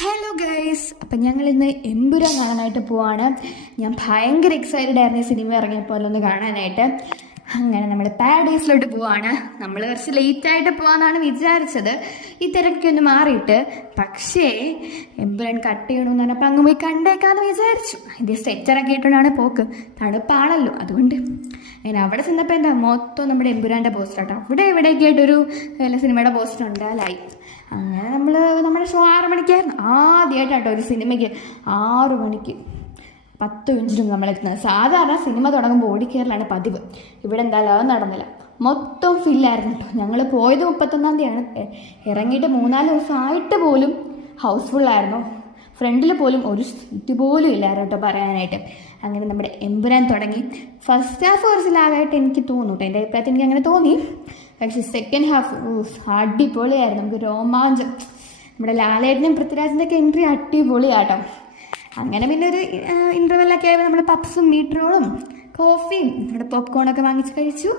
Hello guys, അപ്പം ഞങ്ങൾ ഇന്ന് എമ്പുരാൻ കാണാനായിട്ട് പോവാണ്. ഞാൻ ഭയങ്കര എക്സൈറ്റഡ് ആയിരുന്നു ഈ സിനിമ ഇറങ്ങിയപ്പോൾ ഒന്ന് കാണാനായിട്ട്. അങ്ങനെ നമ്മൾ പാരഡൈസിലോട്ട് പോവാണ്. നമ്മൾ കുറച്ച് ലേറ്റായിട്ട് പോകാമെന്നാണ് വിചാരിച്ചത്, ഈ തിരക്കൊക്കെ ഒന്ന് മാറിയിട്ട്. പക്ഷേ എമ്പുരാൻ കട്ട് ചെയ്യണമെന്ന് പറഞ്ഞപ്പോൾ അങ്ങ് പോയി കണ്ടേക്കാമെന്ന് വിചാരിച്ചു. ഇത് സ്ട്രെച്ചറൊക്കെ ഇട്ടുകൊണ്ടാണ് പോക്ക്, തണുപ്പാണല്ലോ. അതുകൊണ്ട് അങ്ങനെ അവിടെ ചെന്നപ്പോൾ എന്താ മൊത്തം നമ്മുടെ എമ്പുരാൻ്റെ പോസ്റ്റർ കേട്ടോ. അവിടെ എവിടെയൊക്കെ ആയിട്ടൊരു സിനിമയുടെ പോസ്റ്റർ ഉണ്ടാലായി. അങ്ങനെ നമ്മുടെ ഷോ 6 മണിക്കായിരുന്നു. ആദ്യമായിട്ടാട്ടോ ഒരു സിനിമയ്ക്ക് 6 മണിക്ക് 10 മിനിറ്റിനും നമ്മളെത്തുന്നത്. സാധാരണ സിനിമ തുടങ്ങുമ്പോൾ ഓടിക്കയറലാണ് പതിവ്. ഇവിടെ എന്തായാലും അത് നടന്നില്ല, മൊത്തം ഫില്ലായിരുന്നു കേട്ടോ. ഞങ്ങൾ പോയത് 31-ാം തീയതിയാണ്. ഇറങ്ങിയിട്ട് 3-4 ദിവസമായിട്ട് പോലും ഹൗസ്ഫുള്ളായിരുന്നു. ഫ്രണ്ടിൽ പോലും ഒരു സീറ്റ് പോലും ഇല്ലായിരുന്നു കേട്ടോ പറയാനായിട്ട്. അങ്ങനെ നമ്മുടെ എമ്പുരാൻ തുടങ്ങി. ഫസ്റ്റ് ഹാഫ് കുറച്ച് ലാഗായിട്ട് എനിക്ക് തോന്നുന്നു കേട്ടോ, എൻ്റെ അഭിപ്രായത്തിൽ എനിക്ക് അങ്ങനെ തോന്നി. പക്ഷേ സെക്കൻഡ് ഹാഫ് അടിപൊളിയായിരുന്നു. നമുക്ക് രോമാഞ്ചം. നമ്മുടെ ലാലേട്ടനും പൃഥ്വിരാജിൻ്റെ ഒക്കെ എൻട്രി അടിപൊളിയാട്ടോ. അങ്ങനെ പിന്നെ ഒരു ഇൻ്റർവെല്ലൊക്കെ ആയപ്പോൾ നമ്മൾ പപ്സും മീറ്ററോളും കോഫിയും നമ്മുടെ പോപ്കോണൊക്കെ വാങ്ങിച്ച് കഴിച്ചു.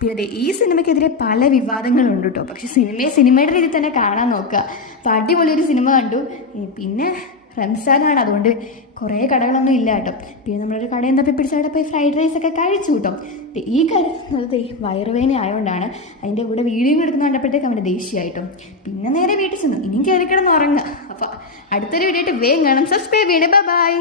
പിന്നെ ഈ സിനിമയ്ക്കെതിരെ പല വിവാദങ്ങളുണ്ട് കേട്ടോ. പക്ഷെ സിനിമയുടെ രീതിയിൽ തന്നെ കാണാൻ നോക്കുക. അപ്പോൾ അടിപൊളിയൊരു സിനിമ കണ്ടു. പിന്നെ റംസാനാണ്, അതുകൊണ്ട് കുറേ കടകളൊന്നും ഇല്ല കേട്ടോ. പിന്നെ നമ്മളൊരു കടയിൽ തപ്പി പിടിച്ചവിടെ പോയി ഫ്രൈഡ് റൈസ് ഒക്കെ കഴിച്ചു കേട്ടോ. ഈ കഴിക്കുന്നത് വയറുവേദന ആയതുകൊണ്ടാണ്. അതിൻ്റെ കൂടെ വീഡിയോ എടുക്കുന്ന കണ്ടപ്പോഴത്തേക്ക് അവൻ്റെ ദേഷ്യമായിട്ടും. പിന്നെ നേരെ വീട്ടിൽ ചെന്നു. ഇനിയും കയറി കിടന്ന് ഉറങ്ങുക. അപ്പോൾ അടുത്തൊരു വീഡിയോ ആയിട്ട് വേഗം കാണാം. സബ്സ്ക്രൈബ് ചെയ്യണേ. ബൈ.